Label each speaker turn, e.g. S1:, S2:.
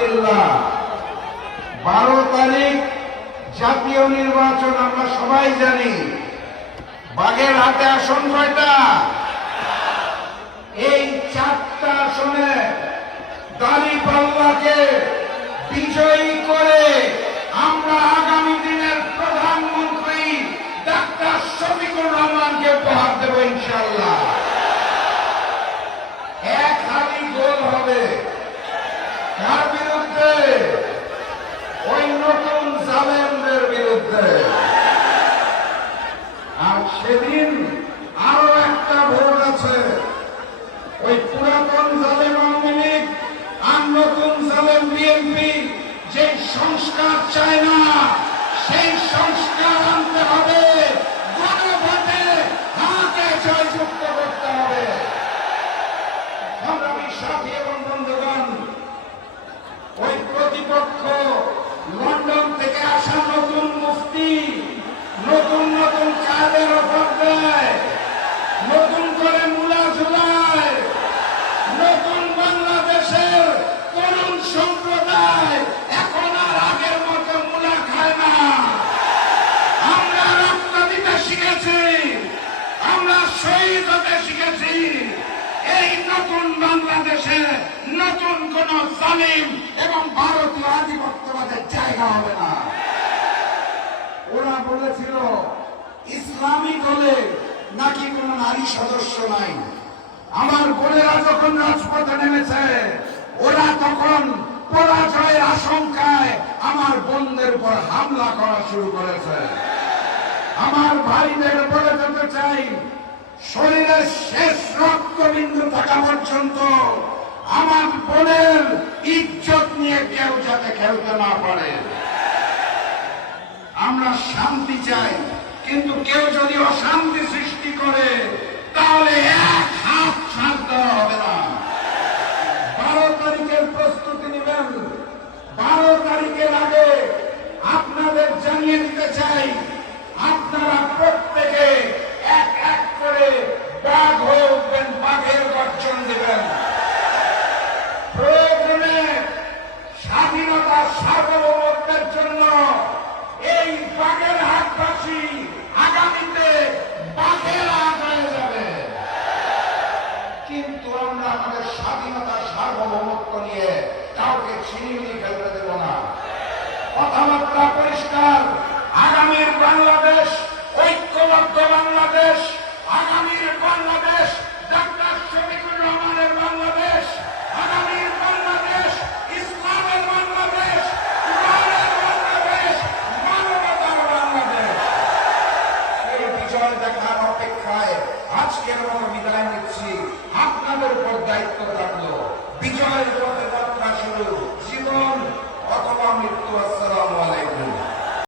S1: আলহামদুলিল্লাহ। বারো তারিখ জাতীয় নির্বাচন, আমরা সবাই জানি। বাঘের হাতে আসন কয়টা? এই চারটা আসনে দাড়ি পাল্লাকে বিজয়ী করে আমরা আগামী দিনের প্রধানমন্ত্রী ডাক্তার শফিকুর রহমানকে উপহার দেব ইনশাল্লাহ এক হাতি গোল হবে। জালেম আওয়ামী লীগ আর নতুন জালেম বিএনপি যে সংস্কার চায় না সেই সংস্কার আনতে হবে গণভোটে হাতে জয়যুক্ত করতে হবে সংগ্রামী সাথী এবং বন্ধুগণ ওই প্রতিপক্ষ লন্ডন থেকে আসা নতুন মুফতি নতুন নতুন কাজের অফার দেয় নতুন করে মুলা ঝুলায় নতুন বাংলাদেশের তরুণ সম্প্রদায় এখন আর আগের মতো মুলা খায় না। আমরা রক্ত দিতে শিখেছি, আমরা শহীদ হতে শিখেছি, এই নতুন বাংলাদেশে নতুন কোন জালিম এবং ভারতীয় আধিপত্যবাদের জায়গা হবে না। ওরা বলেছিল, ইসলামী দলে নাকি কোন নারী সদস্য নাই? আমার বোনেরা যখন রাজপথে নেমেছে ওরা তখন পরাজয়ের আশঙ্কায় আমার বোনদের উপর হামলা করা শুরু করেছে। আমার ভাইদের বলে যেতে চাই, শরীরের শেষ রক্তবিন্দু থাকা পর্যন্ত আমার বোনের ইজ্জত নিয়ে কেউ যাতে খেলতে না পারে। আমরা শান্তি চাই, কিন্তু কেউ যদি অশান্তি কিন্তু আমরা আমাদের স্বাধীনতা সার্বভৌমত্ব নিয়ে কাউকে ছিনিয়ে ফেলতে দেব না। কথাবার্তা পরিষ্কার। আগামীর বাংলাদেশ, ঐক্যবদ্ধ বাংলাদেশ, আগামীর বাংলাদেশ, ডাক্তার শফিকুর রহমানের বাংলাদেশ, আগামীর বাংলাদেশ, ইসলামের বাংলাদেশ বাংলাদেশ, মানবতার বাংলাদেশ। এই বিজয় দেখার অপেক্ষায় আজকের মতো বিদায় উপর দায়িত্ব থাকল বিজয়ের